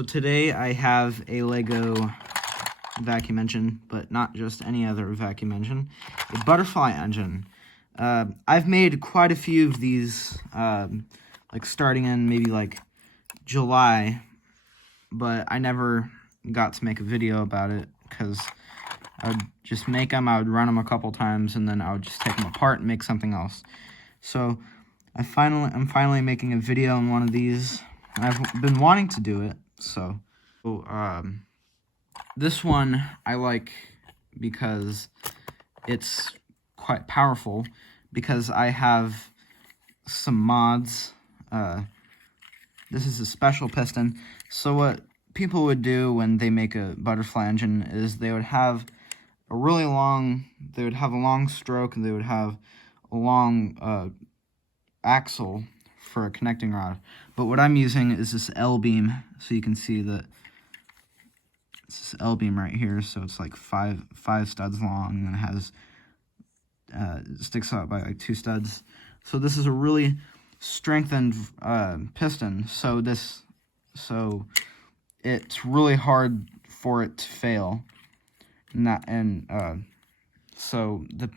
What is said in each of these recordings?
So today I have a Lego vacuum engine, but not just any other vacuum engine, a butterfly engine. I've made quite a few of these, like starting in maybe like July, but I never got to make a video about it because I would just make them, I would run them a couple times, and then I would just take them apart and make something else. So I'm finally making a video on one of these. I've been wanting to do it, so this one I like because it's quite powerful, because I have some mods. This is a special piston. So what people would do when they make a butterfly engine is they would have a long stroke, and they would have a long axle for a connecting rod. But what I'm using is this L-beam, so you can see that it's this L-beam right here. So it's like five studs long, and then it has it sticks out by like 2 studs. So this is a really strengthened piston. So it's really hard for it to fail. So the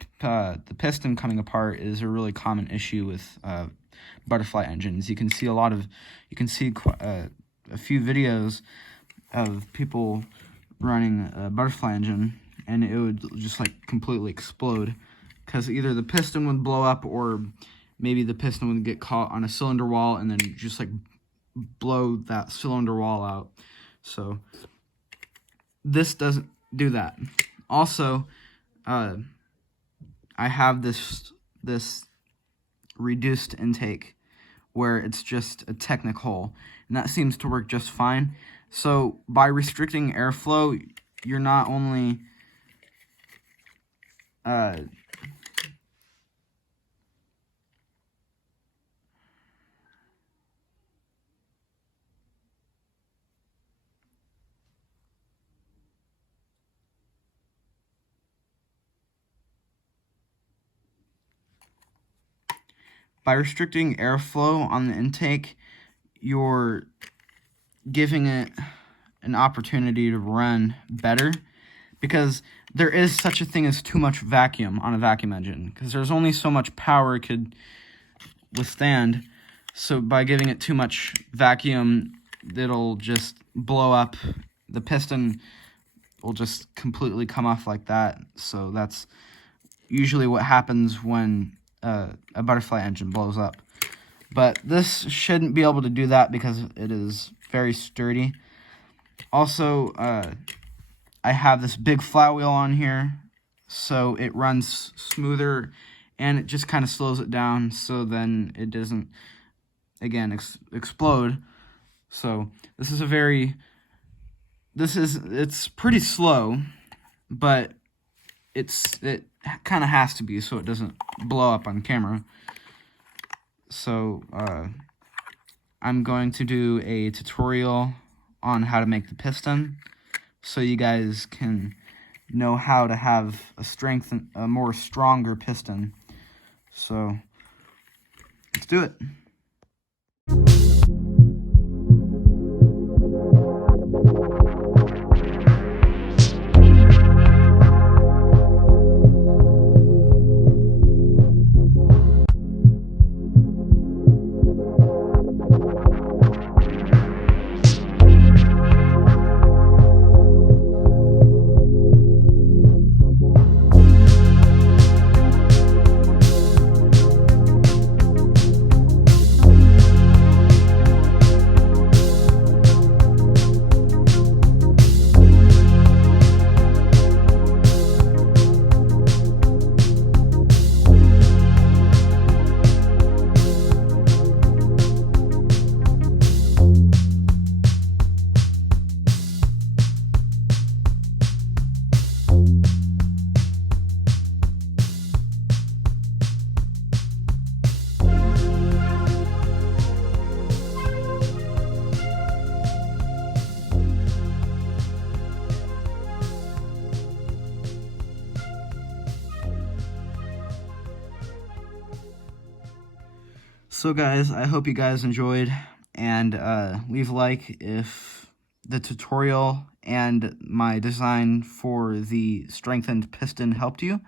piston coming apart is a really common issue with butterfly engines. You can see a few videos of people running a butterfly engine, and it would just like completely explode, because either the piston would blow up, or maybe the piston would get caught on a cylinder wall and then just like blow that cylinder wall out. So this doesn't do that. Also, I have this reduced intake where it's just a Technic hole, and that seems to work just fine. So by restricting airflow, you're not only by restricting airflow on the intake, you're giving it an opportunity to run better, because there is such a thing as too much vacuum on a vacuum engine, because there's only so much power it could withstand. So by giving it too much vacuum, it'll just blow up. The piston will just completely come off like that. So that's usually what happens when a butterfly engine blows up. But this shouldn't be able to do that because it is very sturdy. Also, I have this big flywheel on here, so it runs smoother, and it just kind of slows it down, so then it doesn't, again, explode. So it's pretty slow, but it kind of has to be, so it doesn't blow up on camera. So I'm going to do a tutorial on how to make the piston, so you guys can know how to have a more stronger piston. So let's do it. So guys, I hope you guys enjoyed, and leave a like if the tutorial and my design for the strengthened piston helped you.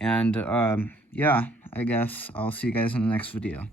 And yeah, I guess I'll see you guys in the next video.